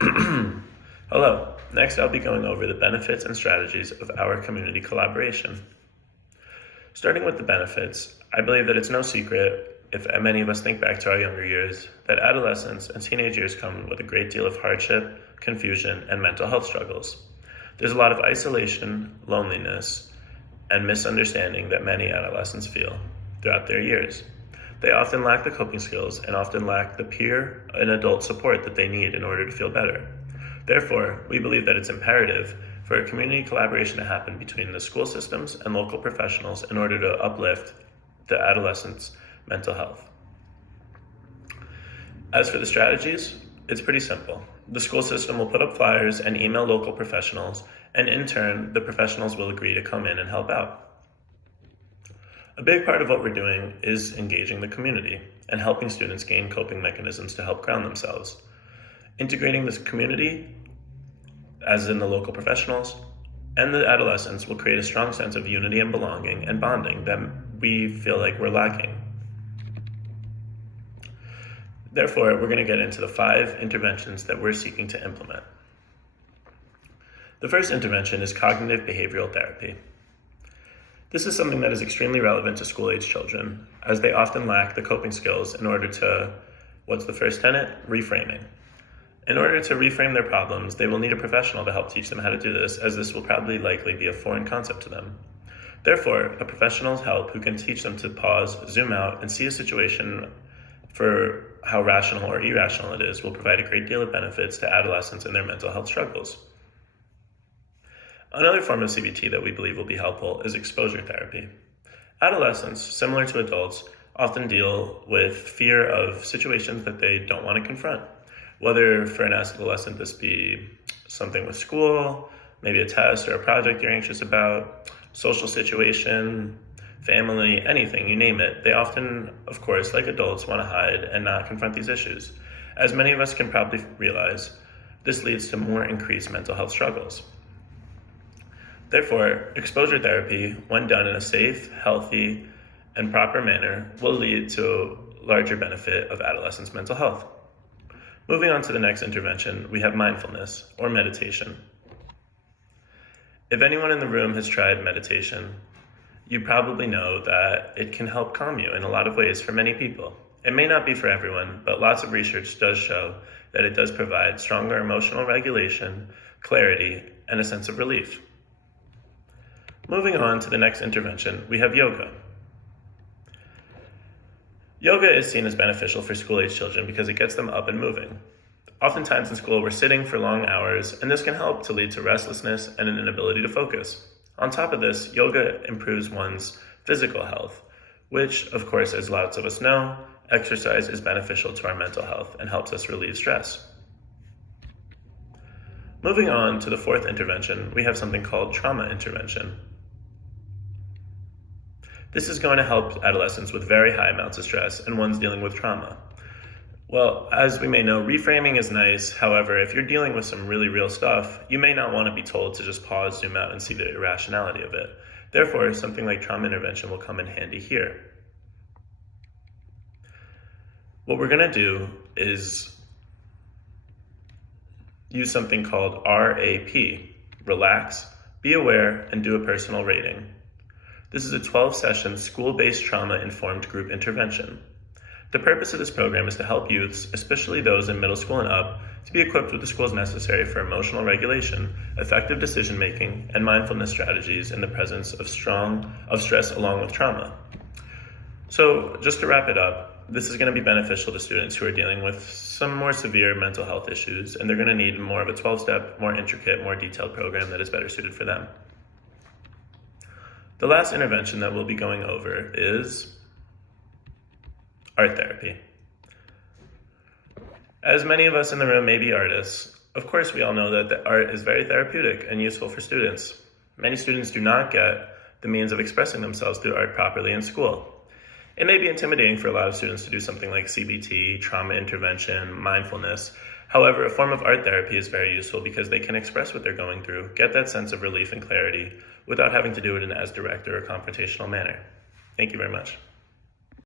Hello. Next, I'll be going over the benefits and strategies of our community collaboration. Starting with the benefits, I believe that it's no secret, if many of us think back to our younger years, that adolescence and teenage years come with a great deal of hardship, confusion, and mental health struggles. There's a lot of isolation, loneliness, and misunderstanding that many adolescents feel throughout their years. They often lack the coping skills and often lack the peer and adult support that they need in order to feel better. Therefore, we believe that it's imperative for a community collaboration to happen between the school systems and local professionals in order to uplift the adolescents' mental health. As for the strategies, it's pretty simple. The school system will put up flyers and email local professionals, and in turn, the professionals will agree to come in and help out. A big part of what we're doing is engaging the community and helping students gain coping mechanisms to help ground themselves. Integrating this community, as in the local professionals, and the adolescents will create a strong sense of unity and belonging and bonding that we feel like we're lacking. Therefore, we're going to get into the 5 interventions that we're seeking to implement. The first intervention is cognitive behavioral therapy. This is something that is extremely relevant to school-age children, as they often lack the coping skills in order to, what's the first tenet? Reframing. In order to reframe their problems, they will need a professional to help teach them how to do this, as this will probably likely be a foreign concept to them. Therefore, a professional's help who can teach them to pause, zoom out, and see a situation for how rational or irrational it is will provide a great deal of benefits to adolescents in their mental health struggles. Another form of CBT that we believe will be helpful is exposure therapy. Adolescents, similar to adults, often deal with fear of situations that they don't want to confront. Whether for an adolescent this be something with school, maybe a test or a project you're anxious about, social situation, family, anything, you name it, they often, of course, like adults, want to hide and not confront these issues. As many of us can probably realize, this leads to more increased mental health struggles. Therefore, exposure therapy, when done in a safe, healthy, and proper manner, will lead to a larger benefit of adolescents' mental health. Moving on to the next intervention, we have mindfulness, or meditation. If anyone in the room has tried meditation, you probably know that it can help calm you in a lot of ways for many people. It may not be for everyone, but lots of research does show that it does provide stronger emotional regulation, clarity, and a sense of relief. Moving on to the next intervention, we have yoga. Yoga is seen as beneficial for school-age children because it gets them up and moving. Oftentimes in school, we're sitting for long hours, and this can help to lead to restlessness and an inability to focus. On top of this, yoga improves one's physical health, which, of course, as lots of us know, exercise is beneficial to our mental health and helps us relieve stress. Moving on to the 4th intervention, we have something called trauma intervention. This is going to help adolescents with very high amounts of stress and ones dealing with trauma. Well, as we may know, reframing is nice. However, if you're dealing with some really real stuff, you may not want to be told to just pause, zoom out, and see the irrationality of it. Therefore, something like trauma intervention will come in handy here. What we're going to do is use something called RAP, relax, be aware, and do a personal rating. This is a 12-session school-based trauma-informed group intervention. The purpose of this program is to help youths, especially those in middle school and up, to be equipped with the skills necessary for emotional regulation, effective decision-making, and mindfulness strategies in the presence of stress along with trauma. So just to wrap it up, this is going to be beneficial to students who are dealing with some more severe mental health issues, and they're going to need more of a 12-step, more intricate, more detailed program that is better suited for them. The last intervention that we'll be going over is art therapy. As many of us in the room may be artists, of course we all know that the art is very therapeutic and useful for students. Many students do not get the means of expressing themselves through art properly in school. It may be intimidating for a lot of students to do something like CBT, trauma intervention, mindfulness. However, a form of art therapy is very useful because they can express what they're going through, get that sense of relief and clarity without having to do it in as direct or a confrontational manner. Thank you very much.